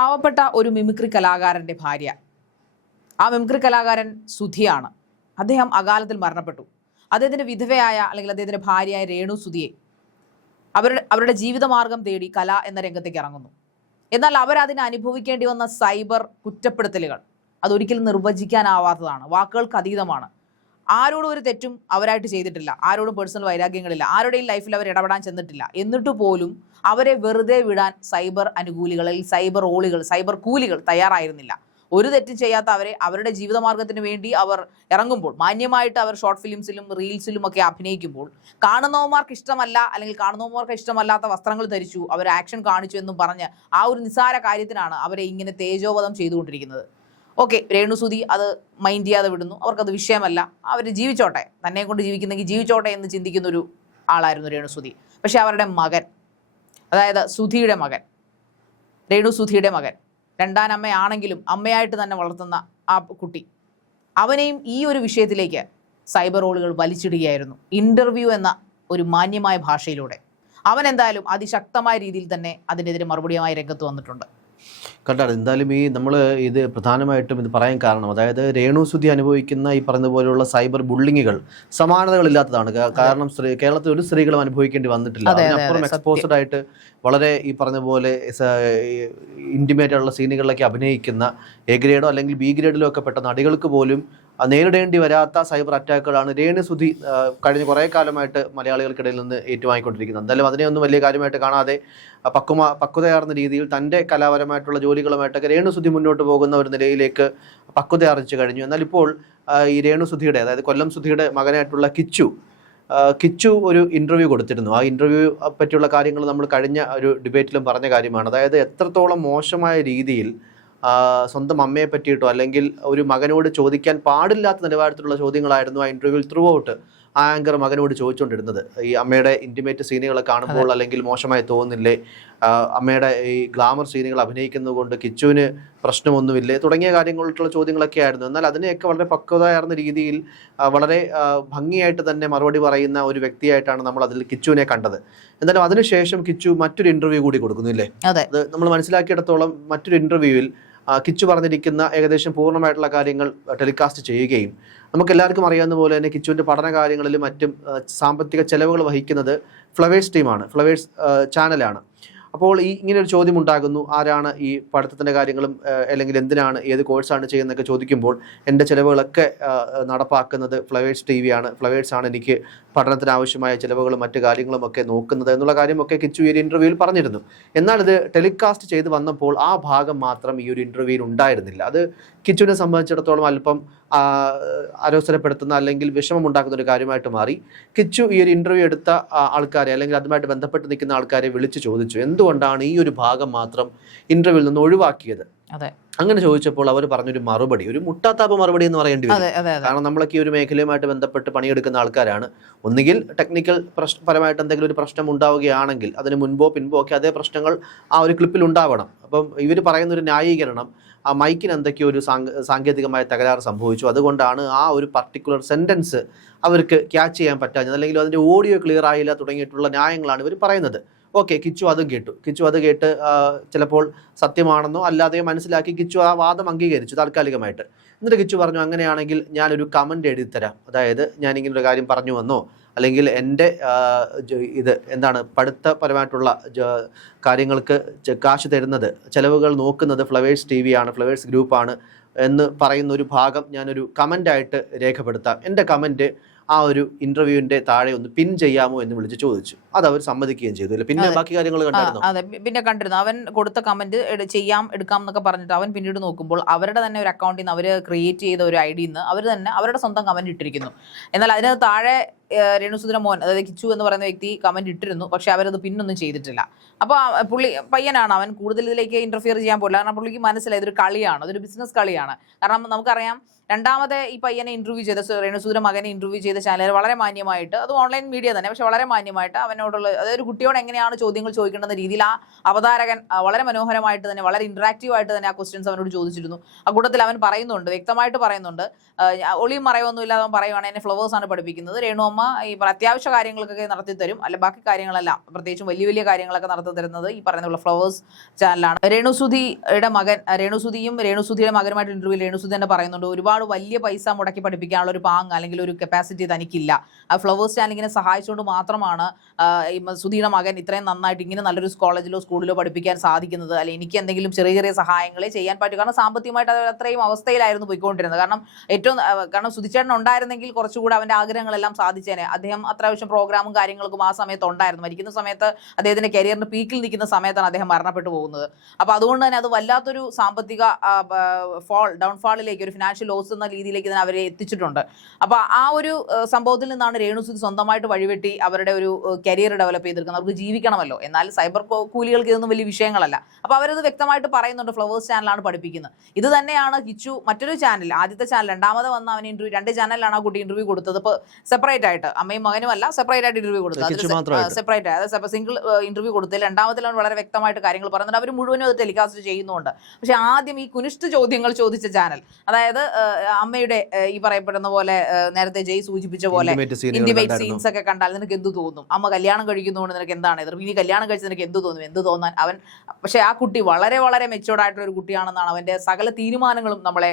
പാവപ്പെട്ട ഒരു മിമിക്രി കലാകാരന്റെ ഭാര്യ. ആ മിമിക്രി കലാകാരൻ സുധിയാണ്. അദ്ദേഹം അകാലത്തിൽ മരണപ്പെട്ടു. അദ്ദേഹത്തിന്റെ വിധവയായ അല്ലെങ്കിൽ അദ്ദേഹത്തിന്റെ ഭാര്യയായ രേണു സുധിയെ അവരുടെ അവരുടെ ജീവിതമാർഗം തേടി കല എന്ന രംഗത്തേക്ക് ഇറങ്ങുന്നു. എന്നാൽ അവരതിനെ അനുഭവിക്കേണ്ടി വന്ന സൈബർ കുറ്റപ്പെടുത്തലുകൾ അതൊരിക്കലും നിർവചിക്കാനാവാത്തതാണ്. വാക്കുകൾക്ക് അതീതമാണ്. ആരോടും ഒരു തെറ്റും അവരായിട്ട് ചെയ്തിട്ടില്ല. ആരോടും പേഴ്സണൽ വൈരാഗ്യങ്ങളില്ല. ആരുടെയും ലൈഫിൽ അവർ ഇടപെടാൻ ചെന്നിട്ടില്ല. എന്നിട്ട് പോലും അവരെ വെറുതെ വിടാൻ സൈബർ അനുകൂലികൾ അല്ലെങ്കിൽ സൈബർ ഓളികൾ സൈബർ കൂലികൾ തയ്യാറായിരുന്നില്ല. ഒരു തെറ്റും ചെയ്യാത്ത അവരെ അവരുടെ ജീവിതമാർഗത്തിന് വേണ്ടി അവർ ഇറങ്ങുമ്പോൾ മാന്യമായിട്ട് അവർ ഷോർട്ട് ഫിലിംസിലും റീൽസിലും ഒക്കെ അഭിനയിക്കുമ്പോൾ കാണുന്നവന്മാർക്ക് ഇഷ്ടമല്ല അല്ലെങ്കിൽ കാണുന്നവന്മാർക്ക് ഇഷ്ടമല്ലാത്ത വസ്ത്രങ്ങൾ ധരിച്ചു അവർ ആക്ഷൻ കാണിച്ചു എന്നും പറഞ്ഞ് ആ ഒരു നിസ്സാര കാര്യത്തിനാണ് അവരെ ഇങ്ങനെ തേജോവധം ചെയ്തുകൊണ്ടിരിക്കുന്നത്. ഓക്കെ രേണുസുതി അത് മൈൻഡ് ചെയ്യാതെ വിടുന്നു. അവർക്കത് വിഷയമല്ല. അവർ ജീവിച്ചോട്ടെ. തന്നെ കൊണ്ട് ജീവിക്കുന്നെങ്കിൽ ജീവിച്ചോട്ടെ എന്ന് ചിന്തിക്കുന്ന ഒരു ആളായിരുന്നു രേണുസുതി. പക്ഷേ അവരുടെ മകൻ അതായത് സുധിയുടെ മകൻ. രേണു സുധിയുടെ മകൻ. രണ്ടാനമ്മയാണെങ്കിലും അമ്മയായിട്ട് തന്നെ വളർത്തുന്ന ആ കുട്ടി. അവനെയും ഈ ഒരു വിഷയത്തിലേക്ക് സൈബർ റോളുകൾ വലിച്ചിടുകയായിരുന്നു. ഇന്റർവ്യൂ എന്ന ഒരു മാന്യമായ ഭാഷയിലൂടെ. അവൻ എന്തായാലും അതിശക്തമായ രീതിയിൽ തന്നെ അതിനെതിരെ മറുപടിയുമായി രംഗത്ത് വന്നിട്ടുണ്ട്. കണ്ടാണ് എന്തായാലും ഈ നമ്മൾ ഇത് പ്രധാനമായിട്ടും ഇത് പറയാൻ കാരണം അതായത് രേണുസുതി അനുഭവിക്കുന്ന ഈ പറയുന്ന പോലെയുള്ള സൈബർ ബുള്ളിങ്ങുകൾ സമാനതകളില്ലാത്തതാണ്. കാരണം സ്ത്രീ കേരളത്തിൽ ഒരു സ്ത്രീകളും അനുഭവിക്കേണ്ടി വന്നിട്ടില്ല. അതെ, അതെ, അതിനപ്പുറം. എക്സ്പോസ്ഡ് ആയിട്ട് വളരെ ഈ പറഞ്ഞ പോലെ ഇന്റിമേറ്റ് ആയിട്ടുള്ള സീനുകളിലൊക്കെ അഭിനയിക്കുന്ന എ ഗ്രേഡോ അല്ലെങ്കിൽ ബി ഗ്രേഡിലോ ഒക്കെ പെട്ട നടികൾക്ക് പോലും നേരിടേണ്ടി വരാത്ത സൈബർ അറ്റാക്കുകളാണ് രേണുസുതി കഴിഞ്ഞ കുറേ കാലമായിട്ട് മലയാളികൾക്കിടയിൽ നിന്ന് ഏറ്റുവാങ്ങിക്കൊണ്ടിരിക്കുന്നത്. എന്തായാലും അതിനെയൊന്നും വലിയ കാര്യമായിട്ട് കാണാതെ പക്കുമ പക്വതയാർന്ന രീതിയിൽ തന്റെ കലാപരമായിട്ടുള്ള ജോലികളുമായിട്ടൊക്കെ രേണുസുതി മുന്നോട്ട് പോകുന്ന ഒരു നിലയിലേക്ക് പക്വത അറിയിച്ചു കഴിഞ്ഞു. എന്നാൽ ഇപ്പോൾ ഈ രേണുസുധിയുടെ അതായത് കൊല്ലം സുധിയുടെ മകനായിട്ടുള്ള കിച്ചു കിച്ചു ഒരു ഇന്റർവ്യൂ കൊടുത്തിരുന്നു. ആ ഇന്റർവ്യൂ പറ്റിയുള്ള കാര്യങ്ങൾ നമ്മൾ കഴിഞ്ഞ ഒരു ഡിബേറ്റിലും പറഞ്ഞ കാര്യമാണ്. അതായത് എത്രത്തോളം മോശമായ രീതിയിൽ സ്വന്തം അമ്മയെ പറ്റിയിട്ടോ അല്ലെങ്കിൽ ഒരു മകനോട് ചോദിക്കാൻ പാടില്ലാത്ത നിലവാരത്തിലുള്ള ചോദ്യങ്ങളായിരുന്നു ആ ഇന്റർവ്യൂവിൽ ത്രൂ ഔട്ട് ആ ആങ്കർ മകനോട് ചോദിച്ചുകൊണ്ടിരുന്നത് ഈ അമ്മയുടെ ഇന്റിമേറ്റ് സീനുകളെ കാണുമ്പോൾ അല്ലെങ്കിൽ മോശമായി തോന്നുന്നില്ലേ അമ്മയുടെ ഈ ഗ്ലാമർ സീനുകൾ അഭിനയിക്കുന്നത് കൊണ്ട് കിച്ചുവിന് പ്രശ്നമൊന്നുമില്ലേ തുടങ്ങിയ കാര്യങ്ങളിലുള്ള ചോദ്യങ്ങളൊക്കെ ആയിരുന്നു. എന്നാൽ അതിനെയൊക്കെ വളരെ പക്വതയാർന്ന രീതിയിൽ വളരെ ഭംഗിയായിട്ട് തന്നെ മറുപടി പറയുന്ന ഒരു വ്യക്തിയായിട്ടാണ് നമ്മൾ അതിൽ കിച്ചുവിനെ കണ്ടത്. എന്നാലും അതിനുശേഷം കിച്ചു മറ്റൊരു ഇന്റർവ്യൂ കൂടി കൊടുക്കുന്നില്ലേ? അതെ. അത് നമ്മൾ മനസ്സിലാക്കിയിടത്തോളം മറ്റൊരു ഇന്റർവ്യൂവിൽ കിച്ചു പറഞ്ഞിരിക്കുന്ന ഏകദേശം പൂർണമായിട്ടുള്ള കാര്യങ്ങൾ ടെലികാസ്റ്റ് ചെയ്യുകയും നമുക്ക് എല്ലാവർക്കും അറിയാവുന്ന പോലെ തന്നെ കിച്ചുവിന്റെ പഠന കാര്യങ്ങളിലും മറ്റും സാമ്പത്തിക ചെലവുകൾ വഹിക്കുന്നത് ഫ്ലവേഴ്സ് ടീമാണ് ഫ്ലവേഴ്സ് ചാനലാണ്. അപ്പോൾ ഈ ഇങ്ങനെ ഒരു ചോദ്യം ഉണ്ടാകുന്നു ആരാണ് ഈ പഠിത്തത്തിന്റെ കാര്യങ്ങളും അല്ലെങ്കിൽ എന്തിനാണ് ഏത് കോഴ്സാണ് ചെയ്യുന്നതൊക്കെ ചോദിക്കുമ്പോൾ എന്റെ ചിലവുകളൊക്കെ നടപ്പാക്കുന്നത് ഫ്ലവേഴ്സ് ടി വിയാണ് ഫ്ലവേഴ്സാണ് എനിക്ക് പഠനത്തിന് ആവശ്യമായ ചിലവുകളും മറ്റു കാര്യങ്ങളും ഒക്കെ നോക്കുന്നത് എന്നുള്ള കാര്യമൊക്കെ കിച്ചു ഈ ഒരു ഇന്റർവ്യൂവിൽ പറഞ്ഞിരുന്നു. എന്നാൽ ഇത് ടെലികാസ്റ്റ് ചെയ്ത് വന്നപ്പോൾ ആ ഭാഗം മാത്രം ഈ ഒരു ഇന്റർവ്യൂവിൽ ഉണ്ടായിരുന്നില്ല. അത് കിച്ചുവിനെ സംബന്ധിച്ചിടത്തോളം അല്പം അലോസരപ്പെടുത്തുന്ന അല്ലെങ്കിൽ വിഷമമുണ്ടാക്കുന്ന ഒരു കാര്യമായിട്ട് മാറി. കിച്ചു ഈ ഒരു ഇന്റർവ്യൂ എടുത്ത ആൾക്കാരെ അല്ലെങ്കിൽ അതുമായിട്ട് ബന്ധപ്പെട്ട് നിൽക്കുന്ന ആൾക്കാരെ വിളിച്ച് ചോദിച്ചു. എന്തുകൊണ്ടാണ് ഈ ഒരു ഭാഗം മാത്രം ഇന്റർവ്യൂവിൽ നിന്ന് ഒഴിവാക്കിയത്? അങ്ങനെ ചോദിച്ചപ്പോൾ അവർ പറഞ്ഞൊരു മറുപടി ഒരു മുട്ടാത്താപ്പ് മറുപടി എന്ന് പറയേണ്ടി വരും. കാരണം നമ്മളൊക്കെ ഈ ഒരു മേഖലയുമായിട്ട് ബന്ധപ്പെട്ട് പണിയെടുക്കുന്ന ആൾക്കാരാണ്. ഒന്നുകിൽ ടെക്നിക്കൽ പ്രശ്ന പരമായിട്ട് എന്തെങ്കിലും ഒരു പ്രശ്നം ഉണ്ടാവുകയാണെങ്കിൽ അതിന് മുൻപോ പിൻപോ ഒക്കെ അതേ പ്രശ്നങ്ങൾ ആ ഒരു ക്ലിപ്പിൽ ഉണ്ടാവണം. അപ്പം ഇവർ പറയുന്ന ഒരു ന്യായീകരണം ആ മൈക്കിന് എന്തൊക്കെയോ ഒരു സാങ്കേതികമായ തകരാറ് സംഭവിച്ചു. അതുകൊണ്ടാണ് ആ ഒരു പർട്ടിക്കുലർ സെന്റൻസ് അവർക്ക് ക്യാച്ച് ചെയ്യാൻ പറ്റാഞ്ഞത്. അല്ലെങ്കിൽ അതിന്റെ ഓഡിയോ ക്ലിയർ ആയില്ല തുടങ്ങിയിട്ടുള്ള ന്യായങ്ങളാണ് ഇവർ പറയുന്നത്. ഓക്കെ കിച്ചു അതും കേട്ടു. കിച്ചു അത് കേട്ട് ചിലപ്പോൾ സത്യമാണെന്നോ അല്ലാതെയോ മനസ്സിലാക്കി കിച്ചു ആ വാദം അംഗീകരിച്ചു താൽക്കാലികമായിട്ട്. എന്നിട്ട് കിച്ചു പറഞ്ഞു അങ്ങനെയാണെങ്കിൽ ഞാനൊരു കമന്റ് എഴുതി തരാം. അതായത് ഞാൻ ഇങ്ങനെ ഒരു കാര്യം പറഞ്ഞു വന്നോ? അല്ലെങ്കിൽ എന്റെ ഇത് എന്താണ് പഠിത്തപരമായിട്ടുള്ള കാര്യങ്ങൾക്ക് കാശ് തരുന്നത് ചിലവുകൾ നോക്കുന്നത് ഫ്ലവേഴ്സ് ടി ആണ് ഫ്ലവേഴ്സ് ഗ്രൂപ്പാണ് എന്ന് പറയുന്ന ഒരു ഭാഗം ഞാനൊരു കമന്റായിട്ട് രേഖപ്പെടുത്താം. എന്റെ കമന്റ് ആ ഒരു ഇന്റർവ്യൂവിന്റെ താഴെ ഒന്ന് പിൻ ചെയ്യാമോ എന്ന് വിളിച്ച് ചോദിച്ചു. അത് അവർ സമ്മതിക്കുകയും ചെയ്തു. അല്ലെ? പിന്നെ ബാക്കി കാര്യങ്ങൾ കണ്ടിരുന്നു അതെ. പിന്നെ കണ്ടിരുന്നു. അവൻ കൊടുത്ത കമന്റ് ചെയ്യാം എടുക്കാം എന്നൊക്കെ പറഞ്ഞിട്ട് അവൻ പിന്നീട് നോക്കുമ്പോൾ അവരുടെ തന്നെ ഒരു അക്കൗണ്ടിൽ നിന്ന് അവർ ക്രിയേറ്റ് ചെയ്ത ഒരു ഐ ഡിയിൽ നിന്ന് അവർ തന്നെ അവരുടെ സ്വന്തം കമന്റ് ഇട്ടിരിക്കുന്നു. എന്നാൽ അതിന് താഴെ രേണുസുധര മോഹൻ അതായത് കിച്ചു എന്ന് പറയുന്ന വ്യക്തി കമന്റ് ഇട്ടിരുന്നു. പക്ഷെ അവരത് പിന്നൊന്നും ചെയ്തിട്ടില്ല. അപ്പോൾ പുള്ളി പയ്യനാണ്. അവൻ കൂടുതൽ ഇതിലേക്ക് ഇന്റർഫിയർ ചെയ്യാൻ പോകില്ല കാരണം പുള്ളിക്ക് മനസ്സിലായി ഇതൊരു കളിയാണ്. അതൊരു ബിസിനസ് കളിയാണ്. കാരണം നമുക്കറിയാം രണ്ടാമത്തെ ഈ പയ്യനെ ഇന്റർവ്യൂ ചെയ്ത സു- മകനെ ഇന്റർവ്യൂ ചെയ്ത ചാനൽ വളരെ മാന്യമായിട്ട് അത് ഓൺലൈൻ മീഡിയ തന്നെ പക്ഷെ വളരെ മാന്യമായിട്ട് അവനോടുള്ള അതായത് കുട്ടിയോട് എങ്ങനെയാണ് ചോദ്യങ്ങൾ ചോദിക്കേണ്ടെന്ന രീതിയിൽ ആ അവതാരകൻ വളരെ മനോഹരമായിട്ട് തന്നെ വളരെ ഇന്ററാക്റ്റീവ് ആയിട്ട് തന്നെ ആ ക്വസ്റ്റ്യൻസ് അവനോട് ചോദിച്ചിരുന്നു. ആ കൂട്ടത്തിൽ അവൻ പറയുന്നുണ്ട് വ്യക്തമായിട്ട് പറയുന്നുണ്ട്. ഒളിയും മറയൊന്നും ഇല്ലാതെ അവൻ പറയുവാണ് എന്നെ ഫ്ലവേഴ്സ് ആണ് പഠിപ്പിക്കുന്നത്. രേണു അമ്മ അമ്മ ഈ അത്യാവശ്യ കാര്യങ്ങൾക്കൊക്കെ നടത്തി തരും. അല്ല ബാക്കി കാര്യങ്ങളെല്ലാം. പ്രത്യേകിച്ചും വലിയ വലിയ കാര്യങ്ങളൊക്കെ നടത്തി തരുന്നത് ഈ പറയുന്ന ഫ്ലവേഴ്സ് ചാനലാണ് രേണുസുധിയുടെ മകൻ രേണുസുധിയും രേണുസുധിയുടെ മകനുമായിട്ട് ഇന്റർവ്യൂ രേണുസുധി തന്നെ പറയുന്നുണ്ട് ഒരുപാട് വലിയ പൈസ മുടക്കി പഠിപ്പിക്കാനുള്ള ഒരു പാങ് അല്ലെങ്കിൽ ഒരു കപ്പാസിറ്റി തനിക്കില്ല. ആ ഫ്ലവേഴ്സ് ചാനൽ ഇങ്ങനെ സഹായിച്ചുകൊണ്ട് മാത്രമാണ് സുധിയുടെ മകൻ ഇത്രയും നന്നായിട്ട് ഇങ്ങനെ നല്ലൊരു കോളേജിലോ സ്കൂളിലോ പഠിപ്പിക്കാൻ സാധിക്കുന്നത്. അല്ലെങ്കിൽ എനിക്ക് എന്തെങ്കിലും ചെറിയ ചെറിയ സഹായങ്ങളെ ചെയ്യാൻ പറ്റും. കാരണം സാമ്പത്തികമായിട്ട് അത് അത്രയും അവസ്ഥയിലായിരുന്നു പോയിക്കൊണ്ടിരുന്നത്. കാരണം ഏറ്റവും കാരണം സുധിച്ചേട്ടൻ ഉണ്ടായിരുന്നെങ്കിൽ കുറച്ചുകൂടെ അവന്റെ ആഗ്രഹങ്ങളെല്ലാം സാധിച്ചേനെ അദ്ദേഹം അത്യാവശ്യം പ്രോഗ്രാമും കാര്യങ്ങൾക്കും ആ സമയത്ത് ഉണ്ടായിരുന്നു. മരിക്കുന്ന സമയത്ത് അദ്ദേഹത്തിന്റെ കരിയറിന്റെ പീക്കിൽ നിൽക്കുന്ന സമയത്താണ് അദ്ദേഹം മരണപ്പെട്ടു പോകുന്നത്. അപ്പോൾ അതുകൊണ്ട് തന്നെ അത് വല്ലാത്തൊരു സാമ്പത്തിക ഫോൾ ഡൗൺഫാളിലേക്ക് ഒരു ഫിനാൻഷ്യൽ ലോസ് എന്ന രീതിയിലേക്ക് തന്നെ അവരെ എത്തിച്ചിട്ടുണ്ട്. അപ്പോൾ ആ ഒരു സംഭവത്തിൽ നിന്നാണ് രേണുസുതി സ്വന്തമായിട്ട് വഴിവെട്ടി അവരുടെ ഒരു കരിയർ ഡെവലപ്പ് ചെയ്തെടുക്കുന്നത് അവർക്ക് ജീവിക്കണമല്ലോ. എന്നാൽ സൈബർ കൂലികൾക്ക് ഇതൊന്നും വലിയ വിഷയങ്ങളല്ല. അപ്പോൾ അവരത് വ്യക്തമായിട്ട് പറയുന്നുണ്ട്. ഫ്ലവേഴ്സ് ചാനലാണ് പഠിപ്പിക്കുന്നത്. ഇത് തന്നെയാണ് കിച്ചു മറ്റൊരു ചാനൽ ആദ്യത്തെ ചാനൽ രണ്ടാമത് വന്ന അവന് ഇന്റർവ്യൂ രണ്ട് ചാനലിലാണ് ആ കുട്ടി ഇന്റർവ്യൂ കൊടുത്തത്. ഇപ്പോൾ സെപ്പറേറ്റ് ആയിട്ട്. അമ്മയും മകനും അല്ല സെപ്പറേറ്റ് ആയിട്ട് ഇന്റർവ്യൂ കിച്ചു ആയി സെപ്പറേറ്റ് അതായത് സിംഗിൾ ഇന്റർവ്യൂ കൊടുത്തതിൽ അവൻ വളരെ വ്യക്തമായിട്ട് കാര്യങ്ങൾ പറയുന്നുണ്ട് അവർ മുഴുവനും അത് ടെലികാസ്റ്റ് ചെയ്യുന്നുണ്ട്. പക്ഷെ ആദ്യം ഈ കുനിഷ്ഠ ചോദ്യങ്ങൾ ചോദിച്ച ചാനൽ അതായത് അമ്മയുടെ ഈ പറയപ്പെടുന്ന പോലെ നേരത്തെ ജയ് സൂചിപ്പിച്ച പോലെ ഇന്റിമേറ്റ് സീൻസ് ഒക്കെ കണ്ടാൽ നിനക്ക് എന്ത് തോന്നും? അമ്മ കല്യാണം കഴിക്കുന്നതുകൊണ്ട് നിനക്ക് എന്താണ്? എതിർ ഇനി കല്യാണം കഴിച്ച് നിനക്ക് എന്ത് തോന്നും? എന്ത് തോന്നാൻ അവൻ പക്ഷെ ആ കുട്ടി വളരെ വളരെ മെച്ചുവർഡ് ആയിട്ടുള്ള ഒരു കുട്ടിയാണെന്നാണ് അവന്റെ സകല തീരുമാനങ്ങളും നമ്മളെ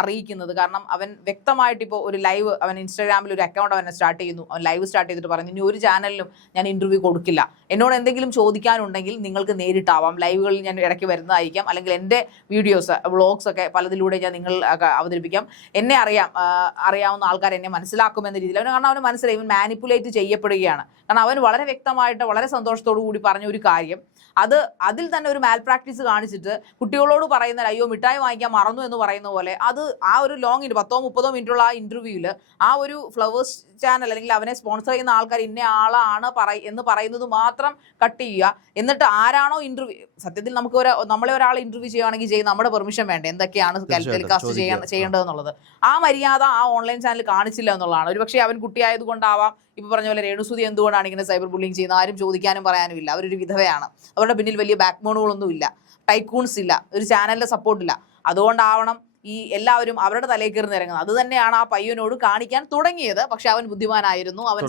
അറിയിക്കുന്നത്. കാരണം അവൻ വ്യക്തമായിട്ട് ഇപ്പോൾ ഒരു ലൈവ് അവൻ ഇൻസ്റ്റാഗ്രാമിൽ ഒരു അക്കൗണ്ട് അവനെ സ്റ്റാർട്ട് ചെയ്യുന്നു ലൈവ് സ്റ്റാർട്ട് ചെയ്തിട്ട് പറഞ്ഞു ഇനി ഒരു ചാനലിലും ഞാൻ ഇന്റർവ്യൂ കൊടുക്കില്ല. എന്നോട് എന്തെങ്കിലും ചോദിക്കാനുണ്ടെങ്കിൽ നിങ്ങൾക്ക് നേരിട്ടാവാം. ലൈവുകളിൽ ഞാൻ ഇടയ്ക്ക് വരുന്നതായിരിക്കാം. അല്ലെങ്കിൽ എന്റെ വീഡിയോസ് വ്ളോഗ്സ് ഒക്കെ പലതിലൂടെ ഞാൻ നിങ്ങൾ അവതരിപ്പിക്കാം. എന്നെ അറിയാം അറിയാവുന്ന ആൾക്കാർ എന്നെ മനസ്സിലാക്കുമെന്ന രീതിയിൽ. അവന് കാരണം അവന് മനസ്സിലായി. ഇവൻ മാനിപ്പുലേറ്റ് ചെയ്യപ്പെടുകയാണ്. കാരണം അവൻ വളരെ വ്യക്തമായിട്ട് വളരെ സന്തോഷത്തോടു കൂടി പറഞ്ഞ ഒരു കാര്യം അത് അതിൽ തന്നെ ഒരു മാൽ പ്രാക്ടീസ് കാണിച്ചിട്ട് കുട്ടികളോട് പറയുന്ന അയ്യോ മിഠായി വാങ്ങിക്കാൻ മറന്നു എന്ന് പറയുന്ന പോലെ അത് ആ ഒരു ലോങ് ഇൻ പത്തോ മുപ്പതോ മിനിറ്റുള്ള ആ ഇന്റർവ്യൂവിൽ ആ ഒരു ഫ്ലവേഴ്സ് ചാനൽ അല്ലെങ്കിൽ അവനെ സ്പോൺസർ ചെയ്യുന്ന ആൾക്കാർ ഇന്ന ആളാണ് പറ എന്ന് പറയുന്നത് മാത്രം കട്ട് ചെയ്യുക. എന്നിട്ട് ആരാണോ ഇന്റർവ്യൂ സത്യത്തിൽ നമുക്ക് ഒരു നമ്മളെ ഒരാളെ ഇന്റർവ്യൂ ചെയ്യുകയാണെങ്കിൽ ചെയ്യും നമ്മുടെ പെർമിഷൻ വേണ്ട? എന്തൊക്കെയാണ് ടെലികാസ്റ്റ് ചെയ്യാൻ. ചെയ്യേണ്ടതെന്നുള്ളത്? ആ മര്യാദ ആ ഓൺലൈൻ ചാനൽ കാണിച്ചില്ല എന്നുള്ളതാണ്. ഒരു പക്ഷേ അവൻ കുട്ടിയായത് കൊണ്ടാവാം. ഇപ്പൊ പറഞ്ഞ പോലെ രേണുസുതി എന്തുകൊണ്ടാണ് ഇങ്ങനെ സൈബർ ബുള്ളിങ് ചെയ്യുന്നത്? ആരും ചോദിക്കാനും പറയാനും ഇല്ല. അവരൊരു വിധവയാണ്. അവരുടെ പിന്നിൽ വലിയ ബാക്ക് ബോണുകളൊന്നും ഇല്ല ടൈക്കൂൺസ് ഇല്ല. ഒരു ചാനലിന്റെ സപ്പോർട്ട് ഇല്ല. അതുകൊണ്ടാവണം ഈ എല്ലാവരും അവരുടെ തലയിൽ കയറുന്ന ഇറങ്ങുന്നത് അത് തന്നെയാണ് ആ പയ്യനോട് കാണിക്കാൻ തുടങ്ങിയത്. പക്ഷെ അവൻ ബുദ്ധിമാനായിരുന്നു. അവൻ.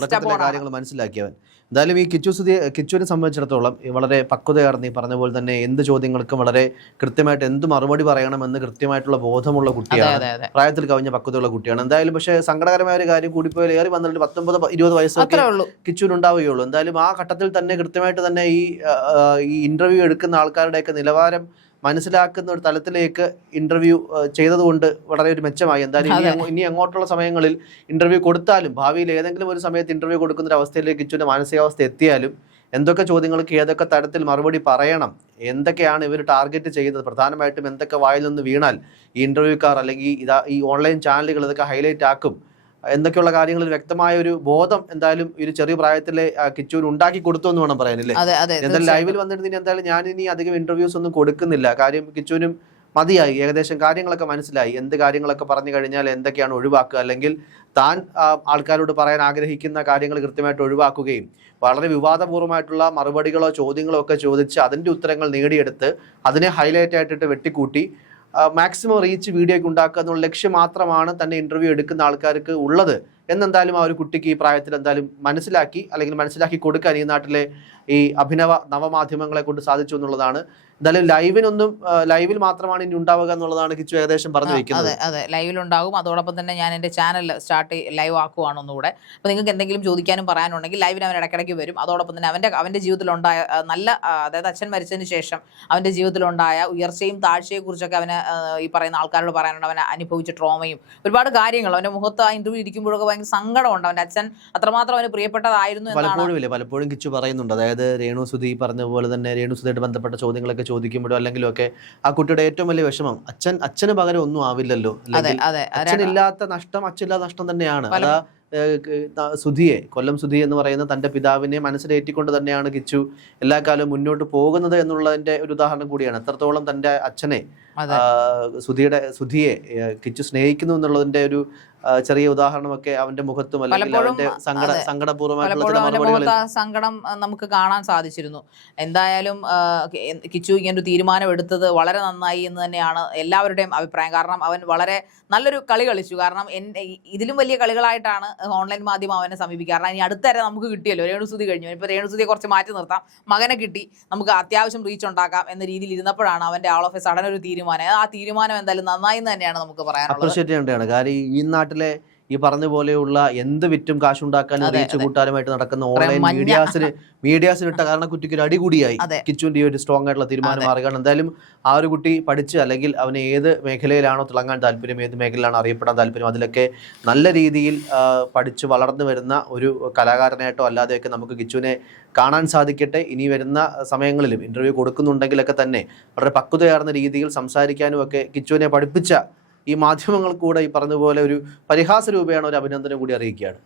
കാര്യങ്ങൾ മനസ്സിലാക്കിയവൻ എന്തായാലും ഈ കിച്ചു സുധി കിച്ചുവിനെ സംബന്ധിച്ചിടത്തോളം വളരെ പക്വതയാർന്ന് ഈ പറഞ്ഞ പോലെ തന്നെ എന്ത് ചോദ്യങ്ങൾക്കും വളരെ കൃത്യമായിട്ട് എന്ത് മറുപടി പറയണമെന്ന് കൃത്യമായിട്ടുള്ള ബോധമുള്ള കുട്ടിയാണ്. പ്രായത്തിൽ കവിഞ്ഞ പക്വതയുള്ള കുട്ടിയാണ്. എന്തായാലും പക്ഷേ സങ്കടകരമായ ഒരു കാര്യം കൂടിപ്പോയാൽ ഏറി വന്നിട്ട് പത്തൊമ്പത് ഇരുപത് വയസ്സൊക്കെ കിച്ചുവിനുണ്ടാവുകയുള്ളൂ. എന്തായാലും ആ ഘട്ടത്തിൽ തന്നെ കൃത്യമായിട്ട് തന്നെ ഈ ഈ ഇന്റർവ്യൂ എടുക്കുന്ന ആൾക്കാരുടെയൊക്കെ നിലവാരം മനസ്സിലാക്കുന്ന ഒരു തലത്തിലേക്ക് ഇന്റർവ്യൂ ചെയ്തതുകൊണ്ട് വളരെ ഒരു മെച്ചമായി എന്തായാലും ഇനി. അങ്ങോട്ടുള്ള സമയങ്ങളിൽ ഇന്റർവ്യൂ കൊടുത്താലും ഭാവിയിൽ ഏതെങ്കിലും ഒരു സമയത്ത് ഇന്റർവ്യൂ കൊടുക്കുന്ന ഒരു അവസ്ഥയിലേക്ക് ഇച്ചുവിന്റെ മാനസികാവസ്ഥ എത്തിയാലും എന്തൊക്കെ ചോദ്യങ്ങൾക്ക് ഏതൊക്കെ തരത്തിൽ മറുപടി പറയണം എന്തൊക്കെയാണ് ഇവർ ടാർഗറ്റ് ചെയ്യുന്നത് പ്രധാനമായിട്ടും എന്തൊക്കെ വായിൽ നിന്ന് വീണാൽ ഈ ഇന്റർവ്യൂക്കാർ അല്ലെങ്കിൽ ഇതാ ഈ ഓൺലൈൻ ചാനലുകൾ ഇതൊക്കെ ഹൈലൈറ്റ് ആക്കും എന്തൊക്കെയുള്ള കാര്യങ്ങളിൽ വ്യക്തമായ ഒരു ബോധം എന്തായാലും ഈ ഒരു ചെറിയ പ്രായത്തിലെ കിച്ചൂർ ഉണ്ടാക്കി കൊടുത്തു എന്ന് വേണം പറയാനില്ലേ എന്തായാലും ലൈവിൽ വന്നിട്ട് ഇനി എന്തായാലും ഞാൻ ഇനി അധികം ഇന്റർവ്യൂസ് ഒന്നും കൊടുക്കുന്നില്ല. കാര്യം കിച്ചൂരും മതിയായി. ഏകദേശം കാര്യങ്ങളൊക്കെ മനസ്സിലായി. എന്ത് കാര്യങ്ങളൊക്കെ പറഞ്ഞു കഴിഞ്ഞാൽ എന്തൊക്കെയാണ് ഒഴിവാക്കുക? അല്ലെങ്കിൽ താൻ ആൾക്കാരോട് പറയാൻ ആഗ്രഹിക്കുന്ന കാര്യങ്ങൾ കൃത്യമായിട്ട് ഒഴിവാക്കുകയും വളരെ വിവാദപൂർവമായിട്ടുള്ള മറുപടികളോ ചോദ്യങ്ങളോ ഒക്കെ ചോദിച്ച് അതിന്റെ ഉത്തരങ്ങൾ നേടിയെടുത്ത് അതിനെ ഹൈലൈറ്റ് ആയിട്ടിട്ട് വെട്ടിക്കൂട്ടി മാക്സിമം റീച്ച് വീഡിയോയ്ക്ക് ഉണ്ടാക്കുക എന്നുള്ള ലക്ഷ്യം മാത്രമാണ് തന്റെ ഇന്റർവ്യൂ എടുക്കുന്ന ആൾക്കാർക്ക് ഉള്ളത്. എന്നെന്തായാലും ആ ഒരു കുട്ടിക്ക് ഈ പ്രായത്തിൽ എന്തായാലും മനസ്സിലാക്കി അല്ലെങ്കിൽ മനസ്സിലാക്കി കൊടുക്കാൻ ഈ നാട്ടിലെ ഈ അഭിനവ നവമാധ്യമങ്ങളെ കൊണ്ട് സാധിച്ചു എന്നുള്ളതാണ്. എന്തായാലും ലൈവിനൊന്നും ലൈവിൽ മാത്രമാണ് ഇനി ഉണ്ടാവുക എന്നുള്ളതാണ് കിച്ചു ഏകദേശം പറഞ്ഞു വെക്കുന്നത്. അതെ അതെ. ലൈവിലുണ്ടാകും. അതോടൊപ്പം തന്നെ ഞാൻ എന്റെ ചാനൽ സ്റ്റാർട്ട് ലൈവ് ആക്കുവാണ് ഒന്നുകൂടെ അപ്പോൾ നിങ്ങൾക്ക് എന്തെങ്കിലും ചോദിക്കാനും പറയാനുണ്ടെങ്കിൽ ലൈവിന് അവൻ ഇടയ്ക്കിടയ്ക്ക് വരും. അതോടൊപ്പം തന്നെ അവന്റെ അവന്റെ ജീവിതത്തിലുണ്ടായ നല്ല അതായത് അച്ഛൻ മരിച്ചതിന് ശേഷം അവന്റെ ജീവിതത്തിലുണ്ടായ ഉയർച്ചയും താഴ്ചയെ കുറിച്ചൊക്കെ അവന് ഈ പറയുന്ന ആൾക്കാരോട് പറയാനുണ്ട്. അവൻ അനുഭവിച്ച ട്രോമയും ഒരുപാട് കാര്യങ്ങൾ അവന്റെ മുഖത്ത് ആ ഇന്റർവ്യൂ ഇരിക്കുമ്പോഴൊക്കെ ഭയങ്കര സങ്കടമുണ്ട് അവന്റെ അച്ഛൻ അത്രമാത്രം അവന് പ്രിയപ്പെട്ടതായിരുന്നു പലപ്പോഴും ഇല്ലേ പലപ്പോഴും കിച്ചു പറയുന്നുണ്ട്. അതായത് രേണു സുധി പറഞ്ഞ പോലെ തന്നെ രേണു സുധിയായിട്ട് ബന്ധപ്പെട്ട ചോദ്യങ്ങളൊക്കെ ചോദിക്കുമ്പോഴോ അല്ലെങ്കിലും ഒക്കെ ആ കുട്ടിയുടെ ഏറ്റവും വലിയ വിഷമം അച്ഛൻ അച്ഛന് പകരം ഒന്നും ആവില്ലല്ലോ. അച്ഛനില്ലാത്ത നഷ്ടം അച്ഛനില്ലാത്ത നഷ്ടം തന്നെയാണ്. അതാ സുധിയെ കൊല്ലം സുധി എന്ന് പറയുന്ന തന്റെ പിതാവിനെ മനസ്സിലേറ്റിക്കൊണ്ട് തന്നെയാണ് കിച്ചു എല്ലാ കാലവും മുന്നോട്ട് പോകുന്നത് എന്നുള്ളതിന്റെ ഒരു ഉദാഹരണം കൂടിയാണ്. എത്രത്തോളം തന്റെ അച്ഛനെ സുധിയുടെ സുധിയെ കിച്ചു സ്നേഹിക്കുന്നു എന്നുള്ളതിന്റെ ഒരു ചെറിയ ഉദാഹരണമൊക്കെ അവന്റെ മുഖത്തും അല്ലെങ്കിൽ അവന്റെ സങ്കട. സങ്കടപൂർവമായിട്ടുള്ള നമുക്ക് കാണാൻ സാധിച്ചിരുന്നു. എന്തായാലും കിച്ചു ഇങ്ങനെ ഒരു തീരുമാനം എടുത്തത് വളരെ നന്നായി എന്ന് തന്നെയാണ് എല്ലാവരുടെയും അഭിപ്രായം. കാരണം അവൻ വളരെ നല്ലൊരു കളി കളിച്ചു. കാരണം ഇതിലും വലിയ കളികളായിട്ടാണ് ഓൺലൈൻ മാധ്യമം അവനെ സമീപിക്കാറ്. ഇനി അടുത്ത വരെ നമുക്ക് കിട്ടിയല്ലോ. രേണുസുതി കഴിഞ്ഞു. ഇപ്പൊ രേണുസുതിയെ കുറച്ച് മാറ്റി നിർത്താം. മകനെ കിട്ടി. നമുക്ക് അത്യാവശ്യം റീച്ച് ഉണ്ടാക്കാം എന്ന രീതിയിൽ ഇരുന്നപ്പോഴാണ് അവന്റെ ആൾ ഓഫ് എ സഡൻ ഒരു തീരുമാനം. ആ തീരുമാനം എന്തായാലും നന്നായി എന്ന് തന്നെയാണ് നമുക്ക് പറയാനുള്ളത്. നാട്ടിലെ ഈ പറഞ്ഞ പോലെയുള്ള എന്ത് വിറ്റും കാശുണ്ടാക്കാനും റീച്ച് കൂട്ടാനുമായിട്ട് നടക്കുന്ന ഓൺലൈൻ മീഡിയാസിന് മീഡിയാസിന് ഇട്ട കാരണം കുട്ടിക്ക് ഒരു അടികൂടിയായി. കിച്ചുവിന്റെ ഒരു സ്ട്രോങ് ആയിട്ടുള്ള തീരുമാനം. മാറുകയാണ് എന്തായാലും ആ ഒരു കുട്ടി പഠിച്ച് അല്ലെങ്കിൽ അവന് ഏത് മേഖലയിലാണോ തിളങ്ങാൻ താല്പര്യം ഏത് മേഖലയിലാണോ അറിയപ്പെടാൻ താല്പര്യം അതിലൊക്കെ നല്ല രീതിയിൽ പഠിച്ച് വളർന്നു വരുന്ന ഒരു കലാകാരനായിട്ടോ അല്ലാതെയൊക്കെ നമുക്ക് കിച്ചുവിനെ കാണാൻ സാധിക്കട്ടെ ഇനി വരുന്ന സമയങ്ങളിലും ഇന്റർവ്യൂ കൊടുക്കുന്നുണ്ടെങ്കിലൊക്കെ തന്നെ വളരെ പക്വതയാർന്ന രീതിയിൽ സംസാരിക്കാനും ഒക്കെ കിച്ചുവിനെ പഠിപ്പിച്ച ഈ മാധ്യമങ്ങൾ കൂടെ ഈ പറഞ്ഞതുപോലെ ഒരു പരിഹാസ രൂപയാണ് ഒരു അഭിനന്ദനം കൂടി അറിയിക്കുകയാണ്.